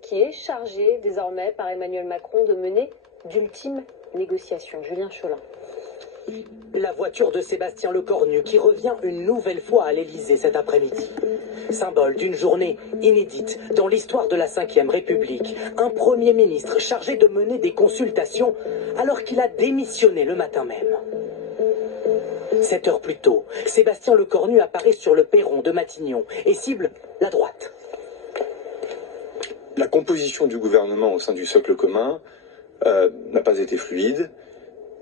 qui est chargé désormais par Emmanuel Macron de mener d'ultimes négociations. Julien Cholin. La voiture de Sébastien Lecornu qui revient une nouvelle fois à l'Élysée cet après-midi. Symbole d'une journée inédite dans l'histoire de la Ve République. Un Premier ministre chargé de mener des consultations alors qu'il a démissionné le matin même. 7 heures plus tôt, Sébastien Lecornu apparaît sur le perron de Matignon et cible la droite. La composition du gouvernement au sein du socle commun n'a pas été fluide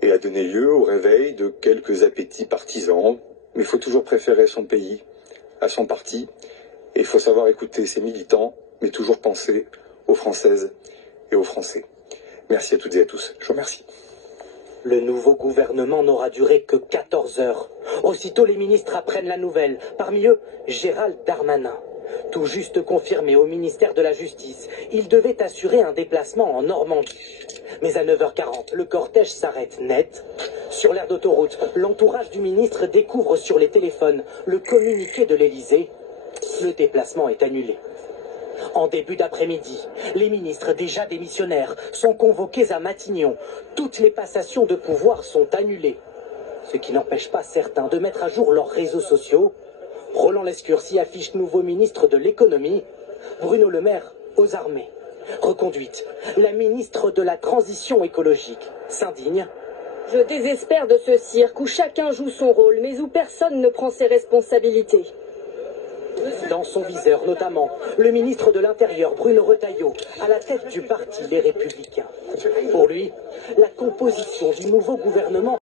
et a donné lieu au réveil de quelques appétits partisans. Mais il faut toujours préférer son pays à son parti. Et il faut savoir écouter ses militants, mais toujours penser aux Françaises et aux Français. Merci à toutes et à tous. Je vous remercie. Le nouveau gouvernement n'aura duré que 14 heures. Aussitôt, les ministres apprennent la nouvelle. Parmi eux, Gérald Darmanin. Tout juste confirmé au ministère de la Justice, il devait assurer un déplacement en Normandie. Mais à 9h40, le cortège s'arrête net. Sur l'aire d'autoroute, l'entourage du ministre découvre sur les téléphones le communiqué de l'Élysée. Le déplacement est annulé. En début d'après-midi, les ministres déjà démissionnaires sont convoqués à Matignon. Toutes les passations de pouvoir sont annulées. Ce qui n'empêche pas certains de mettre à jour leurs réseaux sociaux. Roland Lescure s'y affiche nouveau ministre de l'économie. Bruno Le Maire aux armées. Reconduite, la ministre de la Transition écologique s'indigne. Je désespère de ce cirque où chacun joue son rôle, mais où personne ne prend ses responsabilités. Dans son viseur, notamment, le ministre de l'Intérieur, Bruno Retailleau, à la tête du parti Les Républicains. Pour lui, la composition du nouveau gouvernement